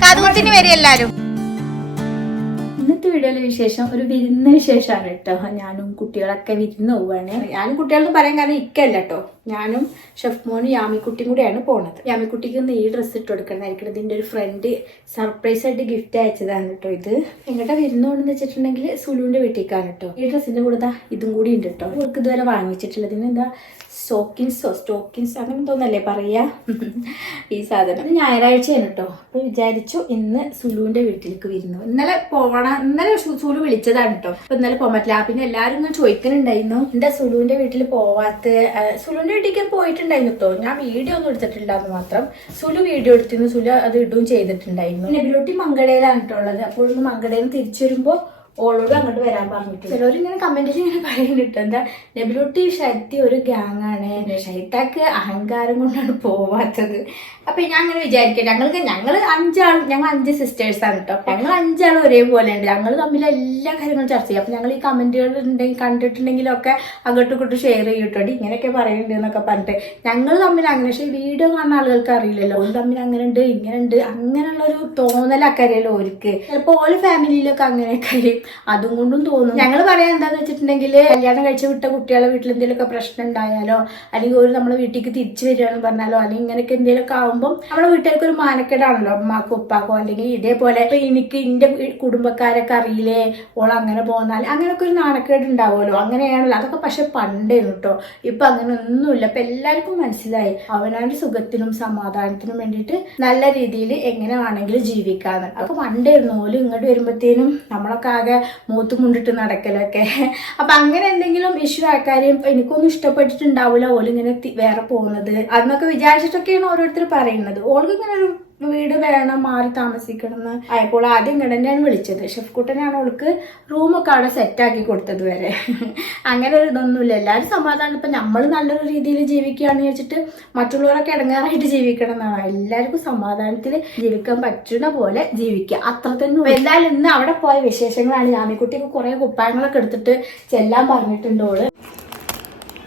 കാതുകുത്തിന് വരെ എല്ലാരും. ഇന്നത്തെ വീഡിയോയിലെ വിശേഷം ഒരു വിരുന്ന വിശേഷമാണ് കേട്ടോ. ഞാനും കുട്ടികളൊക്കെ വിരുന്ന് പോവാണ്. ഞാനും കുട്ടികളെന്ന് പറയാൻ കാരണം ഇക്കല്ല കേട്ടോ, ഞാനും ഷെഫ് മോനും യാമിക്കുട്ടിയും കൂടെയാണ് പോണത്. യാമിക്കുട്ടിക്ക് ഒന്ന് ഈ ഡ്രസ്സ് ഇട്ട് കൊടുക്കണമായിരിക്കണം. ഇതിൻ്റെ ഒരു ഫ്രണ്ട് സർപ്രൈസ് ആയിട്ട് ഗിഫ്റ്റ് അയച്ചതാണ് കേട്ടോ. ഇത് എങ്ങോട്ടാ വിരുന്നോണ്ടെന്ന് വെച്ചിട്ടുണ്ടെങ്കിൽ സുലുവിന്റെ വീട്ടിലേക്കാണ് കേട്ടോ. ഈ ഡ്രസ്സിന്റെ കൂടെ ഇതും കൂടി ഉണ്ട് കേട്ടോ. അവർക്ക് ഇതുവരെ വാങ്ങിച്ചിട്ടുള്ളത് എന്താ സ്റ്റോക്കിൻസോ അങ്ങനെ തോന്നല്ലേ പറയാ ഈ സാധനം. ഇത് ഞായറാഴ്ചയാണ് കേട്ടോ. അപ്പൊ വിചാരിച്ചു ഇന്ന് സുലുവിന്റെ വീട്ടിലേക്ക് വരുന്നു. ഇന്നലെ സുലു വിളിച്ചതാണ് കേട്ടോ. അപ്പൊ ഇന്നലെ പോകാൻ പറ്റില്ല. പിന്നെ എല്ലാരും ഇങ്ങനെ ചോദിക്കുന്നുണ്ടായിരുന്നു എന്താ സുലുവിന്റെ വീട്ടിൽ പോവാത്ത. സുലുവിന്റെ വീട്ടിലേക്ക് പോയിട്ടുണ്ടായിരുന്നു കേട്ടോ. ഞാൻ വീഡിയോ ഒന്നും എടുത്തിട്ടില്ലാന്ന് മാത്രം. സുലു വീഡിയോ എടുത്തിരുന്നു. സുലു അത് ഇടുകയും ചെയ്തിട്ടുണ്ടായിരുന്നു. നെബിലോട്ടി മങ്കടയിലാണ് കേട്ടോ ഉള്ളത്. അപ്പോൾ ഇന്ന് മങ്കടയിൽ നിന്ന് തിരിച്ചു വരുമ്പോ ഓളോട് അങ്ങോട്ട് വരാൻ പറഞ്ഞിട്ടുണ്ട്. ചിലവരിങ്ങനെ കമന്റിൽ ഇങ്ങനെ പറയുന്നുണ്ട് എന്താ നെബിലോട്ടി ഷൈത്തി ഒരു ഗ്യാങ് ആണ്, ഷൈത്താക്ക് അഹങ്കാരം കൊണ്ടാണ് പോവാത്തത്. അപ്പൊ ഞാൻ അങ്ങനെ വിചാരിക്കാം. ഞങ്ങൾ 5 സിസ്റ്റേഴ്സാണ് കേട്ടോ. ഞങ്ങൾ 5 ഒരേപോലെ ഉണ്ട്. ഞങ്ങൾ തമ്മിൽ എല്ലാ കാര്യങ്ങളും ചർച്ച ചെയ്യും. അപ്പൊ ഞങ്ങൾ ഈ കമന്റുകൾ കണ്ടിട്ടുണ്ടെങ്കിലൊക്കെ അങ്ങോട്ടും ഇങ്ങോട്ടും ഷെയർ ചെയ്തിട്ടുണ്ട്. ഇങ്ങനെയൊക്കെ പറയുന്നുണ്ട് എന്നൊക്കെ പറഞ്ഞിട്ട് ഞങ്ങൾ തമ്മിൽ അങ്ങനെ. പക്ഷെ വീഡിയോ കാണുന്ന ആളുകൾക്ക് അറിയില്ലല്ലോ ഓര് തമ്മിൽ അങ്ങനെ ഉണ്ട് ഇങ്ങനെ ഉണ്ട് അങ്ങനെയുള്ള ഒരു തോന്നലൊക്കെ അറിയാലോ ഓർക്ക്. ചിലപ്പോൾ ഓരോ ഫാമിലിയിലൊക്കെ അങ്ങനെയൊക്കെ അറിയും. അതും കൊണ്ടും തോന്നും. ഞങ്ങൾ പറയാൻ എന്താന്ന് വെച്ചിട്ടുണ്ടെങ്കിൽ കല്യാണം കഴിച്ച് വിട്ട കുട്ടികളെ വീട്ടിൽ എന്തെങ്കിലുമൊക്കെ പ്രശ്നം ഉണ്ടായാലോ അല്ലെങ്കിൽ ഒരു നമ്മളെ വീട്ടിലേക്ക് തിരിച്ചു വരികയാണെന്ന് പറഞ്ഞാലോ അല്ലെങ്കിൽ ഇങ്ങനെയൊക്കെ എന്തെങ്കിലുമൊക്കെ ആവുമ്പോൾ നമ്മുടെ വീട്ടുകാർക്ക് ഒരു മാനക്കേടാണല്ലോ. അമ്മക്കോ ഉപ്പാക്കോ അല്ലെങ്കിൽ ഇതേപോലെ ഇപ്പൊ എനിക്ക് എന്റെ കുടുംബക്കാരൊക്കെ അറിയില്ലേ ഓൾ അങ്ങനെ പോന്നാൽ അങ്ങനെയൊക്കെ ഒരു നാണക്കേട് ഉണ്ടാവുമല്ലോ. അങ്ങനെയാണല്ലോ അതൊക്കെ. പക്ഷെ പണ്ടായിരുന്നു കേട്ടോ. ഇപ്പൊ അങ്ങനെ ഒന്നുമില്ല. ഇപ്പൊ എല്ലാവർക്കും മനസ്സിലായി അവനവന്റെ സുഖത്തിനും സമാധാനത്തിനും വേണ്ടിയിട്ട് നല്ല രീതിയിൽ എങ്ങനെ വേണമെങ്കിലും ജീവിക്കാന്ന്. അതൊക്കെ പണ്ടായിരുന്നു. ഓല് ഇങ്ങോട്ട് വരുമ്പോഴത്തേനും നമ്മളൊക്കെ ആകെ മൂത്തും കൊണ്ടിട്ട് നടക്കലൊക്കെ. അപ്പൊ അങ്ങനെ എന്തെങ്കിലും ഇഷ്യൂ ആൾക്കാരെയും എനിക്കൊന്നും ഇഷ്ടപ്പെട്ടിട്ടുണ്ടാവില്ല ഓലിങ്ങനെ വേറെ പോകുന്നത് അന്നൊക്കെ വിചാരിച്ചിട്ടൊക്കെയാണ് ഓരോരുത്തർ പറയുന്നത്. ഓൾക്ക് ഇങ്ങനെ ഒരു വീട് വേണം മാറി താമസിക്കണം എന്ന് ആയപ്പോൾ ആദ്യം ഇങ്ങനെ തന്നെയാണ് വിളിച്ചത്. ഷെഫ് കുട്ടനാണ് അവൾക്ക് റൂമൊക്കെ അവിടെ സെറ്റാക്കി കൊടുത്തത് വരെ. അങ്ങനെ ഒരു ഇതൊന്നുമില്ല. എല്ലാവരും സമാധാനം. ഇപ്പൊ നമ്മൾ നല്ലൊരു രീതിയിൽ ജീവിക്കുകയാണെന്ന് വെച്ചിട്ട് മറ്റുള്ളവരൊക്കെ ഇടങ്ങാറായിട്ട് ജീവിക്കണം എന്നാണ്. എല്ലാവർക്കും സമാധാനത്തിൽ ജീവിക്കാൻ പറ്റുന്ന പോലെ ജീവിക്കുക, അത്ര തന്നെ. എന്തായാലും ഇന്ന് അവിടെ പോയ വിശേഷങ്ങളാണ്. യാമിക്കുട്ടിക്ക് കുറെ കുപ്പായങ്ങളൊക്കെ എടുത്തിട്ട് ചെല്ലാൻ പറഞ്ഞിട്ടുണ്ടോള്.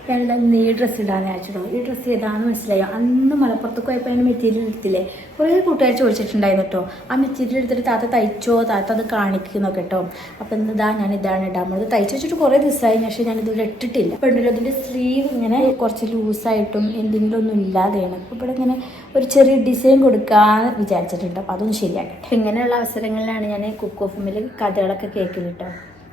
ഞാനിതാ ഈ ഡ്രസ്സ് ഇടാൻ അയച്ചിട്ടോ. ഈ ഡ്രസ്സ് ഏതാണെന്ന് മനസ്സിലായോ? അന്ന് മലപ്പുറത്ത് പോയപ്പോൾ അതിന് മെറ്റീരിയൽ എടുത്തില്ലേ. കുറേ കൂട്ടുകാർ ചോദിച്ചിട്ടുണ്ടായിരുന്നു കേട്ടോ. ആ മെറ്റീരിയൽ എടുത്തിട്ട് താത്ത തയ്ച്ചോ, താത്ത അത് കാണിക്കുന്നൊക്കെ കേട്ടോ. അപ്പം ഇതാ ഞാൻ ഇതാണ് ഇടാൻ. നമ്മളത് തയ്ച്ചു വെച്ചിട്ട് കുറേ ദിവസമായി. പക്ഷേ ഞാനിതുവരെ ഇട്ടിട്ടില്ല. അപ്പോൾ ഉണ്ടല്ലോ അതിൻ്റെ സ്ലീവ് ഇങ്ങനെ കുറച്ച് ലൂസായിട്ടും എന്തെങ്കിലും ഒന്നും ഇല്ലാതെയാണ്. അപ്പോൾ ഇവിടെ ഇങ്ങനെ ഒരു ചെറിയ ഡിസൈൻ കൊടുക്കാമെന്ന് വിചാരിച്ചിട്ടുണ്ട്. അപ്പോൾ അതൊന്നും ശരിയാക്കട്ടെ. ഇങ്ങനെയുള്ള അവസരങ്ങളിലാണ് ഞാൻ കുക്ക് ഓഫ് റൂമിൽ കഥകളൊക്കെ കേൾക്കില്ല കേട്ടോ.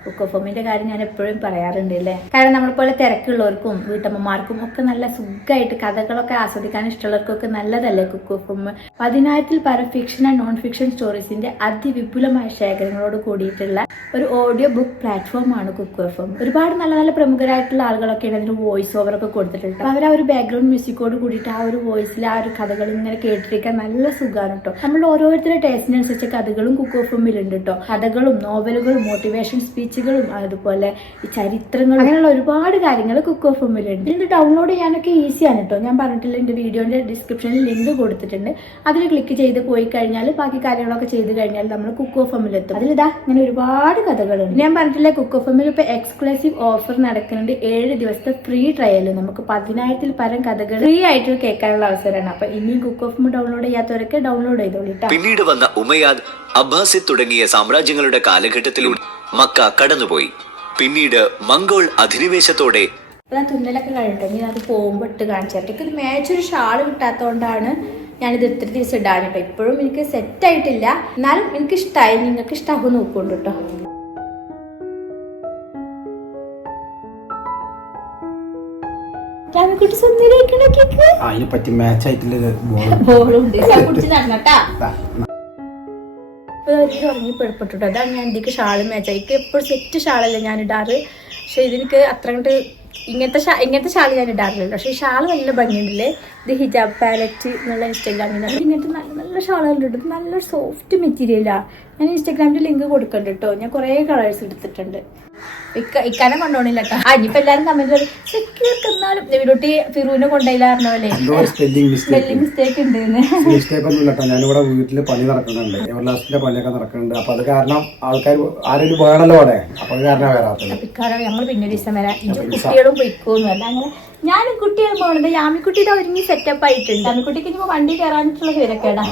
കുക്ക് ഓഫ് ഹോമിന്റെ കാര്യം ഞാൻ എപ്പോഴും പറയാറുണ്ട് അല്ലേ. കാരണം നമ്മളെപ്പോലെ തിരക്കുള്ളവർക്കും വീട്ടമ്മമാർക്കും ഒക്കെ നല്ല സുഖമായിട്ട് കഥകളൊക്കെ ആസ്വദിക്കാൻ ഇഷ്ടമുള്ളവർക്കൊക്കെ നല്ലതല്ലേ കുക്ക് ഓഫ് ഹോം. 10,000-ൽ പരം ഫിക്ഷൻ ആൻഡ് നോൺ ഫിക്ഷൻ സ്റ്റോറീസിന്റെ അതിവിപുലമായ ശേഖരങ്ങളോട് കൂടിയിട്ടുള്ള ഒരു ഓഡിയോ ബുക്ക് പ്ലാറ്റ്ഫോമാണ് കുക്ക് ഓഫ് ഹോം. ഒരുപാട് നല്ല നല്ല പ്രമുഖരായിട്ടുള്ള ആളുകളൊക്കെയാണ് അതിന് വോയിസ് ഓവറൊക്കെ കൊടുത്തിട്ടുണ്ട്. അവർ ആ ഒരു ബാക്ക്ഗ്രൗണ്ട് മ്യൂസിക്കോട് കൂടിയിട്ട് ആ ഒരു വോയിസിൽ ആ ഒരു കഥകൾ ഇങ്ങനെ കേട്ടിരിക്കാൻ നല്ല സുഖമാണ് കേട്ടോ. നമ്മൾ ഓരോരുത്തരുടെ ടേസ്റ്റിനനുസരിച്ച് കഥകളും കുക്ക് ഓഫ് ഹോമിലുണ്ട് കേട്ടോ. കഥകളും നോവലുകളും മോട്ടിവേഷൻ സ്പീച്ച് അതുപോലെ ഈ ചരിത്രങ്ങൾ അങ്ങനെയുള്ള ഒരുപാട് കാര്യങ്ങൾ കുക്ക് ഓഫ് ഹോമിലുണ്ട്. ഇത് ഡൗൺലോഡ് ചെയ്യാനൊക്കെ ഈസിയാണ് കേട്ടോ. ഞാൻ പറഞ്ഞിട്ടില്ല, എന്റെ വീഡിയോന്റെ ഡിസ്ക്രിപ്ഷനിൽ ലിങ്ക് കൊടുത്തിട്ടുണ്ട്. അതിൽ ക്ലിക്ക് ചെയ്ത് പോയി കഴിഞ്ഞാൽ ബാക്കി കാര്യങ്ങളൊക്കെ ചെയ്ത് കഴിഞ്ഞാൽ നമ്മൾ കുക്ക് ഓഫ് ഹോമിലെത്തും. അതിലിതാ ഇങ്ങനെ ഒരുപാട് കഥകളുണ്ട്. ഞാൻ പറഞ്ഞിട്ടില്ല കുക്ക് ഓഫ് ഹോമിൽ ഇപ്പൊ എക്സ്ക്ലൂസീവ് ഓഫർ നടക്കുന്നുണ്ട്. 7 ദിവസത്തെ ഫ്രീ ട്രയൽ. നമുക്ക് 10,000-ൽ പരം കഥകൾ ഫ്രീ ആയിട്ട് കേൾക്കാനുള്ള അവസരമാണ്. അപ്പൊ ഇനിയും കുക്ക് ഓഫ് ഹോം ഡൗൺലോഡ് ചെയ്യാത്തവരൊക്കെ ഡൗൺലോഡ് ചെയ്തോളിട്ടോ. പിന്നീട് വന്ന ഉമയാദ്, അബ്ബാസിദ് തുടങ്ങിയ സാമ്രാജ്യങ്ങളുടെ കാലഘട്ടത്തിലൂടെ മക്ക കടന്നുപോയി. പിന്നീട് മംഗോൾ അധിനിവേശത്തോടെ ഞാൻ തുന്നലൊക്കെ കഴിഞ്ഞിട്ടോ. ഇനി അത് പോകുമ്പോൾ ഇട്ട് കാണിച്ചു. ഇത് മേച്ചൊരു ഷാള് കിട്ടാത്തതുകൊണ്ടാണ് ഞാനിത് ഇത്ര ദിവസം ഇടാൻ കേട്ടോ. ഇപ്പോഴും എനിക്ക് സെറ്റ് ആയിട്ടില്ല, എന്നാലും എനിക്ക് ഇഷ്ടമായി. നിങ്ങൾക്ക് ഇഷ്ടമാകും നോക്കുന്നുണ്ട് കേട്ടോ. ഉറങ്ങി പെടപ്പെട്ടിട്ടോ. അതാണ് ഞാൻ എന്തൊക്കെ ഷാള് മാച്ചായി. എപ്പോഴും സെറ്റ് ഷാളല്ലേ ഞാൻ ഇടാറ്. പക്ഷെ ഇതിനക്ക് അത്ര കണ്ട് ഇങ്ങനത്തെ ഷാള് ഞാൻ ഇടാറില്ലല്ലോ. പക്ഷെ ഈ ഷാള് നല്ല ഭംഗിയുണ്ടല്ലേ. ഇത് ഹിജാബ് പാലറ്റ് എന്നുള്ള ഇൻസ്റ്റാഗ്രാമിൽ ഇങ്ങനത്തെ നല്ല നല്ല ഷാളുകളുണ്ട്. നല്ലൊരു സോഫ്റ്റ് മെറ്റീരിയലാണ്. ഞാൻ ഇൻസ്റ്റാഗ്രാമിൽ ലിങ്ക് കൊടുക്കണ്ട് കേട്ടോ. ഞാൻ കുറേ കളേഴ്സ് എടുത്തിട്ടുണ്ട്. ഇക്കാനെ കൊണ്ടുപോണില്ല കേട്ടോ. ഇനിയിപ്പോ എല്ലാരും കമന്റ് സെക്യൂർക്ക് എന്നാലും നെവിലോട്ടി ഫിറൂനെ കൊണ്ടുപോയില്ലായിരുന്നോ അല്ലേ. സ്പെല്ലിംഗ് മിസ്റ്റേക്ക് ഉണ്ട്. മിസ്റ്റേക്ക് ഒന്നും ഇല്ലട്ടോ. ഞാനിവിടെ വീട്ടില് പണി നടക്കുന്നുണ്ട്. എവർലാസ്റ്റിന്റെ പണിയൊക്കെ നടക്കുന്നുണ്ട്. അപ്പൊ അത് കാരണം ആൾക്കാർ ആരെങ്കിലും വേണല്ലോ അവിടെ. അപ്പൊ അത് കാരണം വരാത്തത്. ഇക്കാരം ഞങ്ങൾ പിന്നെ ഒരു ദിവസം വരാം. കുട്ടികളും പൊയ്ക്കോന്നും അല്ല. അങ്ങനെ ഞാനും കുട്ടികളും പോകണത് യാമിക്കുട്ടിയുടെ ഒരുങ്ങി സെറ്റപ്പ് ആയിട്ടുണ്ട്. യാമിക്കുട്ടിക്ക് ഇനിയിപ്പോ വണ്ടി കയറാനിട്ടുള്ള വിവരക്കേടാ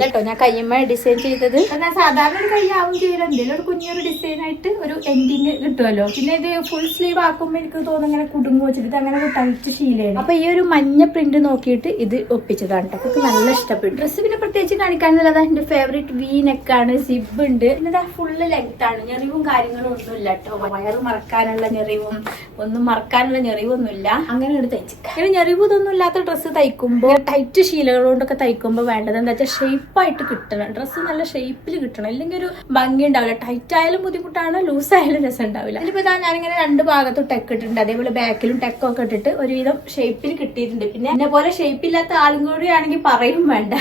കേട്ടോ. ഞാൻ കയ്യമ്മ ഡിസൈൻ ചെയ്തത് ഞാൻ സാധാരണ ഒരു കയ്യാവും ചെയ്യില്ല, എന്തെങ്കിലും ഒരു കുഞ്ഞൊരു ഡിസൈൻ ആയിട്ട് ഒരു എൻഡിങ് കിട്ടുമല്ലോ. പിന്നെ ഇത് ഫുൾ സ്ലീവ് ആക്കുമ്പോൾ എനിക്ക് തോന്നുന്നു ഇങ്ങനെ കുടുങ്ങ് വെച്ചിട്ട് അങ്ങനെ ടൈറ്റ് ശീലയാണ്. അപ്പൊ ഈ ഒരു മഞ്ഞ പ്രിന്റ് നോക്കിയിട്ട് ഇത് ഒപ്പിച്ചതാണ് കേട്ടോ. അപ്പൊ നല്ല ഇഷ്ടപ്പെട്ടു. ഡ്രസ്സ് പിന്നെ പ്രത്യേകിച്ച് കാണിക്കാനുള്ളത് എന്റെ ഫേവറേറ്റ് വി നെക്കാണ്, സിബ് ഉണ്ട്, പിന്നെ ഫുള്ള് ലെങ്ത് ആണ്. ഞെറിവും കാര്യങ്ങളും ഒന്നുമില്ല കേട്ടോ. വയറ് മറക്കാനുള്ള ഞെറിവും ഒന്നും മറക്കാനുള്ള ഞെറിവൊന്നുമില്ല. അങ്ങനെ ഒരു തയ്ച്ച് ഇങ്ങനെ ഞെറിവ് ഇതൊന്നും ഇല്ലാത്ത ഡ്രസ്സ് തയ്ക്കുമ്പോൾ ടൈറ്റ് ശീലകൾ കൊണ്ടൊക്കെ തയ്ക്കുമ്പോൾ വേണ്ടത് എന്താ വെച്ചാൽ ഷേപ്പായിട്ട് കിട്ടണം. ഡ്രസ്സ് നല്ല ഷേപ്പിൽ കിട്ടണം, ഇല്ലെങ്കിൽ ഒരു ഭംഗി ഉണ്ടാവില്ല. ടൈറ്റ് ആയാലും ബുദ്ധിമുട്ടാണ്, ലൂസ് ആയാലും രസം ഉണ്ടാവില്ല. ഇതിലിപ്പോ ഞാനിങ്ങനെ രണ്ട് ഭാഗത്തും ടെക്ക് ഇട്ടിട്ടുണ്ട്, അതേപോലെ ബാക്കിലും ടെക്കൊക്കെ ഇട്ടിട്ട് ഒരുവിധം ഷേപ്പിൽ കിട്ടിയിട്ടുണ്ട്. പിന്നെ എന്നെ പോലെ ഷേപ്പില്ലാത്ത ആളും കൂടി ആണെങ്കിൽ പറയും വേണ്ട,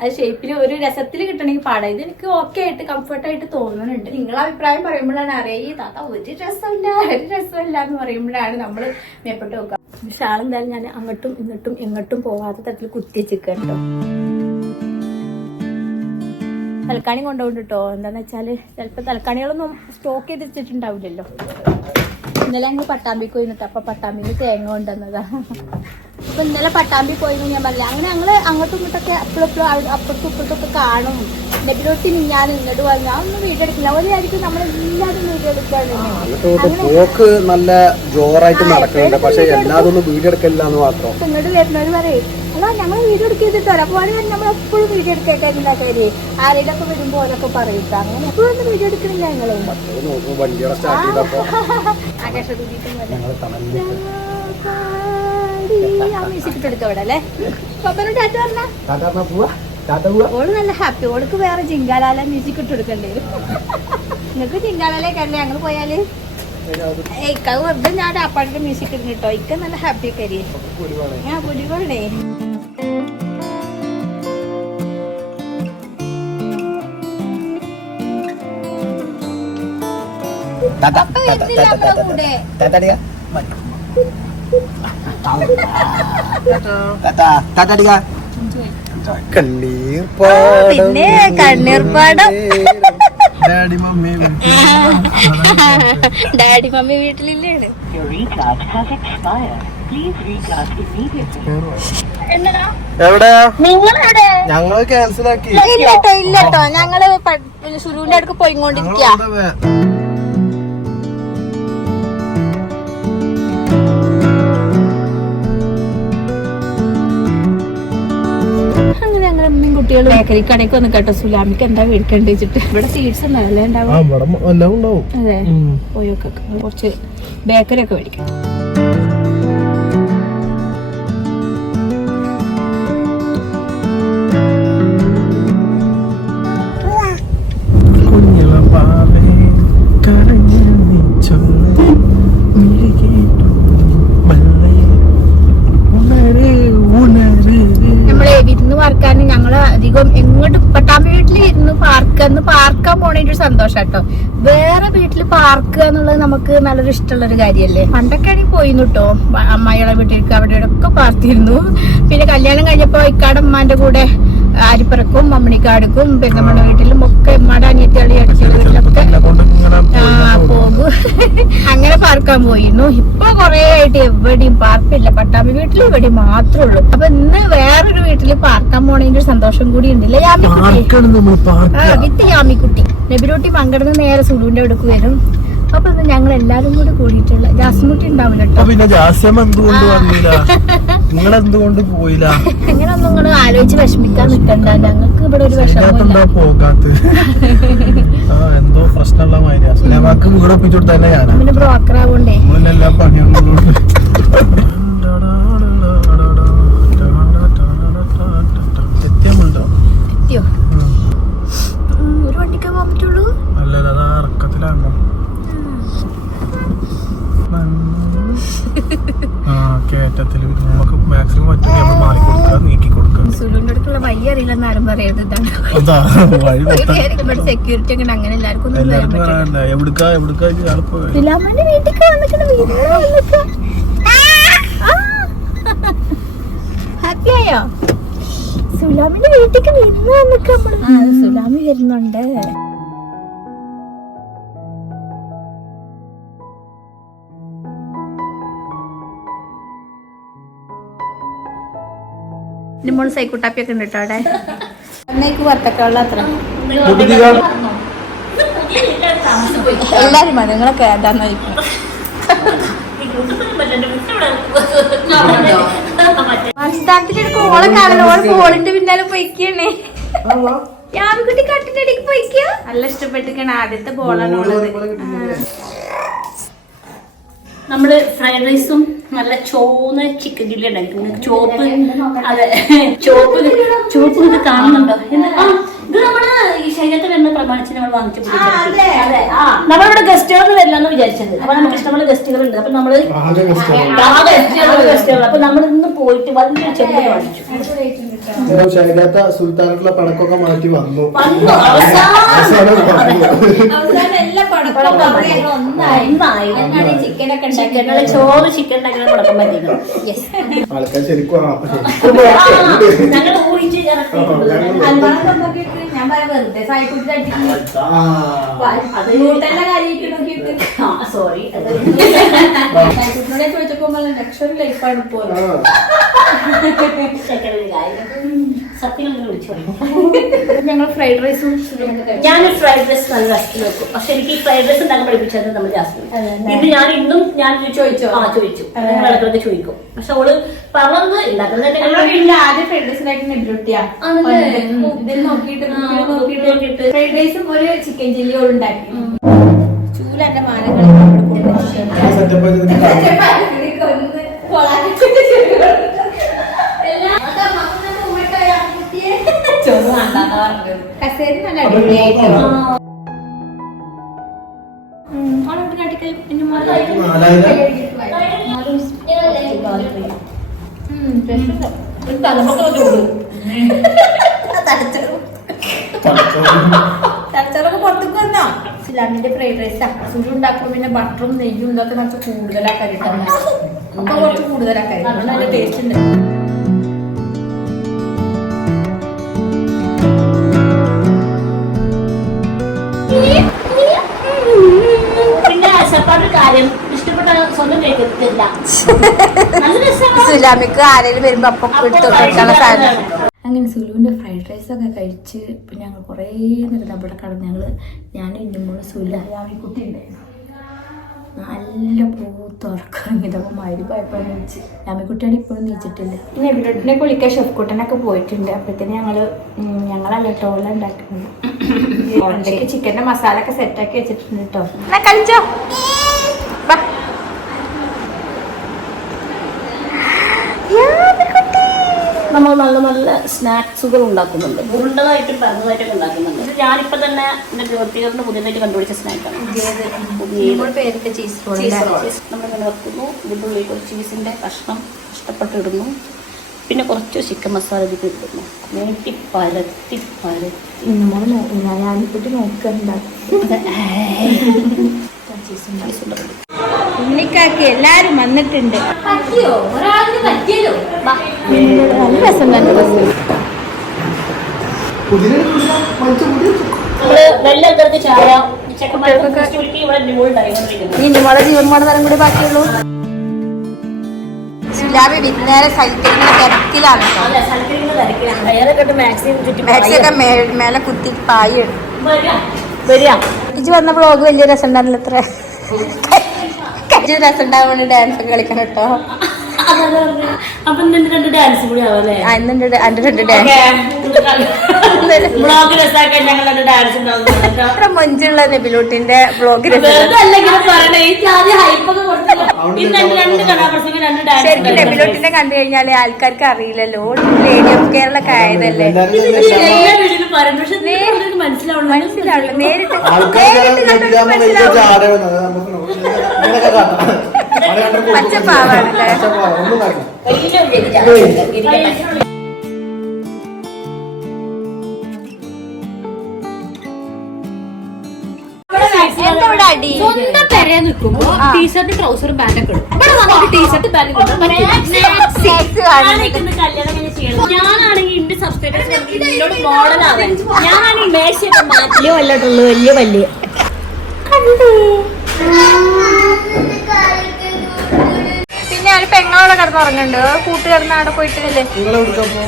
അത് ഷേപ്പിൽ ഒരു രസത്തിൽ കിട്ടണമെങ്കിൽ പാടാം. ഇത് എനിക്ക് ഓക്കെ ആയിട്ട് കംഫർട്ടായിട്ട് തോന്നുന്നുണ്ട്. നിങ്ങളെ അഭിപ്രായം പറയുമ്പോഴാണ് അറിയാം താത്ത ഒരു രസമില്ല എന്ന് പറയുമ്പോഴാണ് നമ്മൾ മേപ്പെട്ട് നോക്കുക. ഷാൾ എന്തായാലും ഞാൻ അങ്ങോട്ടും ഇങ്ങോട്ടും എങ്ങോട്ടും പോവാത്ത തരത്തിൽ കുത്തി വെച്ചിട്ടോ. തലക്കാണി കൊണ്ടുപോകും കേട്ടോ. എന്താന്ന് വെച്ചാല് ചിലപ്പോ തലക്കാണികളൊന്നും സ്റ്റോക്ക് ചെയ്ത് വെച്ചിട്ടുണ്ടാവില്ലല്ലോ. ഇന്നലെ ഞങ്ങൾ പട്ടാമ്പി പോയിന്നിട്ട് അപ്പൊ പട്ടാമ്പിന്ന് തേങ്ങ കൊണ്ടുവന്നതാ. അപ്പൊ ഇന്നലെ പട്ടാമ്പി പോയിന്ന് ഞാൻ പറഞ്ഞില്ല. അങ്ങനെ ഞങ്ങള് അങ്ങോട്ടും ഇങ്ങോട്ടൊക്കെ അപ്പോഴും അപ്പുറത്തും ഇപ്പുറത്തൊക്കെ കാണും. നെബിലോട്ടി ഞാൻ ഇങ്ങോട്ട് പോയി ഞാൻ ഒന്നും വീഡിയോ എടുക്കില്ല. ഒരായിരിക്കും നമ്മളെല്ലാവരും വീഡിയോ പോക്ക് നല്ല ജോറായിട്ട് നടക്കുന്നുണ്ട്, പക്ഷെ എല്ലാതൊന്നും വീഡിയോ എടുക്കില്ല എന്ന് മാത്രം. ഇങ്ങോട്ട് വരുന്നവര് പറയും അല്ല ഞങ്ങൾ വീഡിയോ എടുക്കിട്ടോ. അപ്പോൾ നമ്മളെപ്പോഴും വീഡിയോ എടുക്കേണ്ട കാര്യം ആരെങ്കിലും ഒക്കെ വരുമ്പോ അതൊക്കെ പറയിട്ടോ. അങ്ങനെ എപ്പോഴും ഒന്നും വീഡിയോ എടുക്കണില്ല ഞങ്ങള്. മ്യൂസിക് ഇട്ടെടുത്തോടെ അല്ലേ പപ്പനോട് ടാറ്റ പറഞ്ഞ ഓള് നല്ല ഹാപ്പി. ഓൾക്ക് വേറെ ജിങ്കാലാല മ്യൂസിക് ഇട്ട് കൊടുക്കേണ്ടി വരും. നിങ്ങൾക്ക് ജിങ്കാലാലേക്കല്ലേ ഞങ്ങൾ പോയാല് ഇക്ക വെറുതെ ഞാൻ അപ്പാടിന്റെ മ്യൂസിക് ഇടുന്നു കേട്ടോ. ഇക്ക നല്ല ഹാപ്പി ഒക്കെ ഞാൻ പുലികൊള്ളേ. പിന്നെ കണ്ണീർപ്പാടം ഡാഡി മമ്മി വീട്ടിലില്ലാണ്. ഞങ്ങള് ക്യാൻസൽ ആക്കി. ഇല്ലട്ടോ ഞങ്ങള് സുലുവിന്റെ അടുക്ക് പോയിക്കൊണ്ടിരിക്കുക. അമ്മയും കുട്ടികളും ബേക്കറി കടയ്ക്ക് വന്ന് കേട്ടോ. സുലാമിക്ക് എന്താ മേടിക്കണ്ട വെച്ചിട്ട് ഇവിടെ സീഡ്സ് ഉണ്ടാവില്ലേ ഉണ്ടാവും. അതെ പോയൊക്കെ കുറച്ച് ബേക്കറി ഒക്കെ മേടിക്കാം. ഞങ്ങള് അധികം എങ്ങോട്ട് പട്ടാമ്പി വീട്ടിൽ ഇരുന്ന് പാർക്കാൻ പോണേന്റെ ഒരു സന്തോഷം കേട്ടോ. വേറെ വീട്ടിൽ പാർക്കുക എന്നുള്ളത് നമുക്ക് നല്ലൊരു ഇഷ്ടമുള്ളൊരു കാര്യല്ലേ. പണ്ടൊക്കെ ആണെങ്കിൽ പോയിരുന്നു കേട്ടോ. അമ്മായിയുടെ വീട്ടിലേക്ക് അവിടെ ഒക്കെ പാർത്തിരുന്നു. പിന്നെ കല്യാണം കഴിഞ്ഞപ്പോ ഇക്കാടെ ഉമ്മാന്റെ കൂടെ ആരിപ്പറക്കും മമ്മണിക്കാടുക്കും പെരുന്നമ്മയുടെ വീട്ടിലും ഒക്കെ ഉമ്മയുടെ അനിയത്തികളി അടിച്ചുള്ള വീട്ടിലൊക്കെ പോകും. അങ്ങനെ പാർക്കാൻ പോയിരുന്നു. ഇപ്പൊ കൊറേ ആയിട്ട് എവിടെയും പാർക്കില്ല. പട്ടാമ്പി വീട്ടിൽ ഇവിടെ മാത്രമേ ഉള്ളൂ. അപ്പൊ ഇന്ന് വേറൊരു വീട്ടില് പാർക്കാൻ പോണതിന്റെ ഒരു സന്തോഷം കൂടി ഉണ്ടല്ലേ. വിത്ത് യാമിക്കുട്ടി നബിരോട്ടി പങ്കെടുന്ന് നേരെ സുലുവിന്റെ അടുക്ക് വരും. അപ്പൊ ഞങ്ങൾ എല്ലാരും കൂടി കൂടിയിട്ടുള്ള ജാസ്മുട്ടി ഉണ്ടാവില്ല കേട്ടോ. പിന്നെ ജാസ്യം എന്തുകൊണ്ട് വന്നില്ല, നിങ്ങൾ എന്തുകൊണ്ട് പോയില്ല? അങ്ങനൊന്നും നിങ്ങൾ ആലോചിച്ച് വിഷമിക്കാൻ നിൽക്കണ്ട. ഞങ്ങൾക്ക് ഇവിടെ ഒരു വിഷമം പോകാത്ത എന്തോ പ്രശ്നമുള്ള മാതിരി വീട് ഒപ്പിച്ചു കൊടുത്തല്ലേ ഞാൻ. പിന്നെ ബ്രോക്കർ ആവണ്ടേ എല്ലാ പണികളും. എത്തിയോ? ഒരു വണ്ടിക്കാൻ പോകാൻ പറ്റുള്ളൂ. അല്ലല്ല അത് ഇറക്കത്തിലാണോ. കേറ്റത്തില് നമുക്ക് മാക്സിമം പറ്റുമെങ്കിൽ നമ്മൾ മാറി കൊടുക്കുക, നീക്കി കൊടുക്കുക. സുലുവിന്റെ അടുത്തുള്ള വഴി അറിയില്ലെന്ന് ആരും പറയരുത്. സെക്യൂരിറ്റി അങ്ങനെ അങ്ങനെ എല്ലാവർക്കും എവിടുക്കാ ഹാപ്പി ആയോ? സുലാമിന്റെ വീട്ടിലേക്ക് വിരുന്ന് വന്നിട്ട് സുലാമി വരുന്നുണ്ട്. എന്റെ മോള് സൈക്കുട്ടാപ്പിയൊക്കെ ഉണ്ട് കേട്ടോ അവിടെ. അന്നേക്ക് വത്തക്കുള്ള അത്ര എല്ലാരും മതി നിങ്ങളൊക്കെ ഏതാന്ന് ചോദിക്കും. മനസ്സിലാക്കിട്ട് ഓളെ കാണല്ലോ, ഓളെ ഫോണിന്റെ പിന്നാലെ പോയിക്കണേ. യാമിക്കുട്ടി കട്ടിന്റെ അടിക്ക് പോയിക്ക. നല്ല ഇഷ്ടപ്പെട്ടിരിക്കണ ആദ്യത്തെ ബോളാണ് ഉള്ളത്. നമ്മള് ഫ്രൈഡ് റൈസും നല്ല ചോന്ന ചിക്കൻ ചില്ലി ഉണ്ടാക്കിയിട്ടുണ്ട്. ചോപ്പ്, അതെ ചോപ്പ് ഇത് കാണുന്നുണ്ടോ? ഇത് നമ്മള് ഈ ശരീരത്തിൽ വരുന്ന പ്രമാണിച്ച് നമ്മൾ വാങ്ങിച്ചു. അതെ, നമ്മളിവിടെ ഗസ്റ്റുകൾ വരില്ലെന്ന് വിചാരിച്ചത്. അപ്പൊ നമുക്ക് ഇഷ്ടമുള്ള ഗസ്റ്റുകൾ ഉണ്ട്. അപ്പൊ നമ്മള് ഗസ്റ്റുകൾ അപ്പൊ നമ്മൾ ഇന്ന് പോയിട്ട് വലിയൊരു ചെടി വാങ്ങിച്ചു. സുൽത്താനുള്ള പണക്കൊക്കെ മാറ്റി വന്നു. ചോറ് ചിക്കൻ ഉണ്ടാക്കുന്ന പടക്കം പറ്റിയിരുന്നു. ആൾക്കാർ ശരിക്കും ഞങ്ങൾ ഊഹിച്ച് ഞാൻ വെറുതെ സോറി ചോദിച്ചപ്പോ ലക്ഷറി ലൈഫാണ് പോയത്. സത്യം വിളിച്ചു. ഞങ്ങൾ ഫ്രൈഡ് റൈസും ഞാൻ ഫ്രൈഡ് റൈസ് നല്ല രസത്തിൽ വെക്കും. പക്ഷെ എനിക്ക് ഈ ഫ്രൈഡ് റൈസ് ഉണ്ടാക്കാൻ പഠിപ്പിച്ചത് നമ്മൾ ജാസ്മിൻ. ഇത് ഞാൻ ഇന്നും ഞാൻ ചോദിച്ചു ഇടയ്ക്കൊക്കെ ചോദിക്കും. പക്ഷെ അവള് പറഞ്ഞത് ഉണ്ടാക്കുന്നത് ആദ്യം ഫ്രൈഡ് റൈസിനായിട്ട് നെബിലൊട്ടിയാ ഇതിൽ നോക്കിയിട്ട് ഫ്രൈഡ് റൈസും ഒരു ചിക്കൻ ചില്ലിയും ഉണ്ടാക്കി. ചൂലെന്റെ മാനങ്ങൾ കസേര നല്ല അടിപൊളിയായിട്ട് തലച്ചോറൊക്കെ പുറത്തേക്ക് വന്നോ. ഇസ്ലാമിന്റെ ഫ്രൈഡ് റൈസ് സുരു ഉണ്ടാക്കുമ്പോ പിന്നെ ബട്ടറും നെയ്യും ഇതൊക്കെ കുറച്ച് കൂടുതലാക്കാൻ കിട്ടും. അപ്പൊ കുറച്ച് കൂടുതലാക്കാൻ നല്ല ടേസ്റ്റ് ഉണ്ട്. പിന്നെ സപ്പാട്ട് കാര്യം ഇഷ്ടപ്പെട്ട സ്വന്തം കഴിക്കത്തില്ല. ഇസ്ലാമിക്ക് ആരെങ്കിലും വരുമ്പോ അപ്പൊ എടുത്തുള്ള സാധനം. അങ്ങനെ സുലുവിന്റെ ഫ്രൈഡ് റൈസ് ഒക്കെ കഴിച്ച് പിന്നെ ഞങ്ങൾ കുറേ നേരം അവിടെ കടന്ന് ഞാനും എൻ്റെ മോള് സുല യാമിക്കുട്ടി ഉണ്ടായിരുന്നു. നല്ല പൂത്തുറക്കിറങ്ങിയപ്പോൾ മരുപ്പായപ്പോൾ നീച്ച്. യാമിക്കുട്ടിയാണ് ഇപ്പോഴും നീച്ചിട്ടില്ല. പിന്നെ എബിലോട്ടിനെ കുളിക്കാൻ ഷെഫ്കുട്ടനൊക്കെ പോയിട്ടുണ്ട്. അപ്പോഴത്തേന് ഞങ്ങളല്ല ടോള ഉണ്ടാക്കുന്നുണ്ട്. ചിക്കൻ്റെ മസാല ഒക്കെ സെറ്റാക്കി വെച്ചിട്ടുണ്ട് കേട്ടോ. കളിച്ചോ നമ്മൾ നല്ല നല്ല സ്നാക്സുകൾ ഉണ്ടാക്കുന്നുണ്ട്. ഉരുണ്ടതായിട്ടും പറഞ്ഞതായിട്ടൊക്കെ ഉണ്ടാക്കുന്നുണ്ട്. ഇത് ഞാനിപ്പോ തന്നെ എന്റെ ജ്യോതികറിന് പുതിയതായിട്ട് കണ്ടുപിടിച്ച സ്നാക്കാണ്. നമ്മളിങ്ങനെ വെക്കുന്നു. ഇതിൻ്റെ ഉള്ളിൽ കുറച്ച് ചീസിന്റെ കഷ്ണം ഇഷ്ടപ്പെട്ടിടുന്നു. പിന്നെ കുറച്ച് ചിക്കൻ മസാല ഇതിൽ ഇടുന്നു. നീട്ടി പരത്തി ഞാനിപ്പോട്ട് ഉണ്ണിക്കാക്കി എല്ലാരും വന്നിട്ടുണ്ട്. നല്ല രസം തന്നെ. ചായ ഇനി മോളെ ജീവന്മാരുടെ തരം കൂടി ബാക്കിയുള്ളൂ. സുലാബി വിന്നേരെ സൈറ്റിങ്ങനെ തിരക്കിലാണ്. മാക്സിയൊക്കെ മേലെ കുത്തി പായി വരിക. ഇജ് വന്ന ബ്ലോഗ് വലിയ രസം ഉണ്ടാവില്ല. എത്ര രസം ഉണ്ടാവാൻ വേണ്ടി ഡാൻസ് ഒക്കെ കളിക്കണം കേട്ടോ. അപ്പൊ രണ്ട് ഡാൻസ് കൂടി ആവല്ലേ? അത്ര മൊഞ്ചുള്ള നെബിലൂട്ടിന്റെ ബ്ലോഗ് ശരിക്കും നെബിലൂട്ടിനെ കണ്ടു കഴിഞ്ഞാല് ആൾക്കാർക്ക് അറിയില്ലല്ലോ. ലേഡി ഓഫ് കേരള ഒക്കെ ആയതല്ലേ. മനസ്സിലാവുള്ളൂ. നേരിട്ട് പച്ചപ്പാവാണല്ലേ. സ്വന്തം പെരേ നിൽക്കുമ്പോ ടീഷർട്ട് ട്രൗസർ പാന്റൊക്കെ ഇടും. ടീഷർട്ട് പാന്റ് ഞാനാണെങ്കിൽ എന്റെ സബ്സ്ക്രൈബേഴ്സ് എന്നോട് മോഡലാവാൻ ഞാനാണെങ്കിൽ മേശയൊക്കെ മാറ്റിലോ അല്ലോട്ടുള്ളൂ. വലിയ പിന്നെ പെങ്ങളവിടെ കിടന്നുറങ്ങുന്നുണ്ട് കൂട്ട് കിടന്ന് അവിടെ പോയിട്ടില്ലേ. നിങ്ങൾ എവിടുക്കപ്പോ?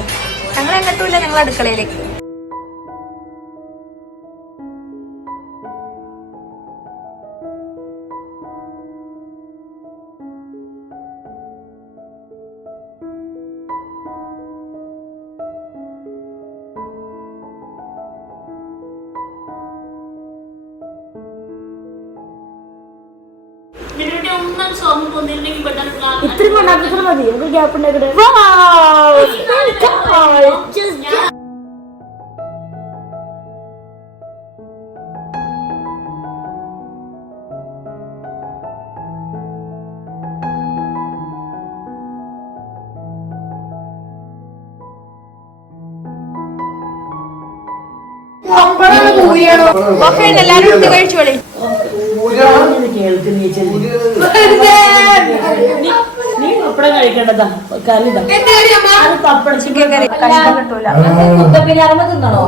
ഞങ്ങൾ എങ്ങോട്ടുമില്ല, ഞങ്ങൾ അടുക്കളയിലേക്ക്. ഒന്നും സോമം തോന്നിയിരുന്നെങ്കിൽ പെട്ടെന്ന് ഇത്രയും കൊണ്ടാക്കുന്ന മതി, നമുക്ക് ഗ്യാപ്പ് ഉണ്ടാക്കട്ടെ. എല്ലാരും എടുത്ത് കഴിച്ചോളി. നീ പപ്പടം കഴിക്കേണ്ടതാ. പപ്പടം ചിക്കൻ കറി കഷ്ടം കിട്ടൂല. കുത്തപ്പിലാർമ തിന്നണോ?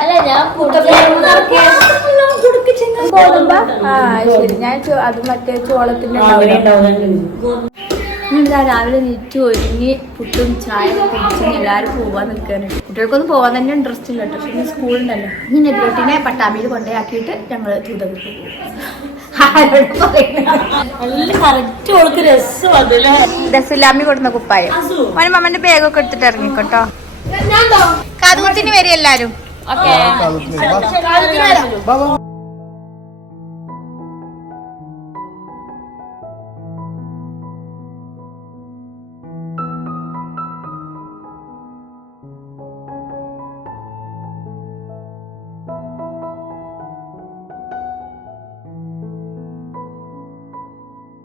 അല്ല ഞാൻ ഗോതമ്പ ശരി. ഞാൻ അത് മറ്റേ ചോളത്തിന്റെ രാവിലെ നീറ്റ് ഒരുങ്ങി പുട്ടും ചായ കുടിച്ച് എല്ലാവരും പോവാൻ നിൽക്കാനുണ്ട്. കുട്ടികൾക്കൊന്നും പോകാൻ തന്നെ ഇൻട്രസ്റ്റ് ഇല്ല കേട്ടോ. പിന്നെ സ്കൂളുണ്ടല്ലോ. ഇനി നെബിലോട്ടിനെ പട്ടാമ്പിയിൽ കൊണ്ടയാക്കിയിട്ട് ഞങ്ങൾ തൂതവിട്ടു. രസിലാമ്മി കൊടുന്ന കുപ്പായം മമ്മന്റെ ബാഗൊക്കെ എടുത്തിട്ട് ഇറങ്ങിക്കോട്ടോ. കാതുകുത്തിന് വരും എല്ലാരും. ബാബാ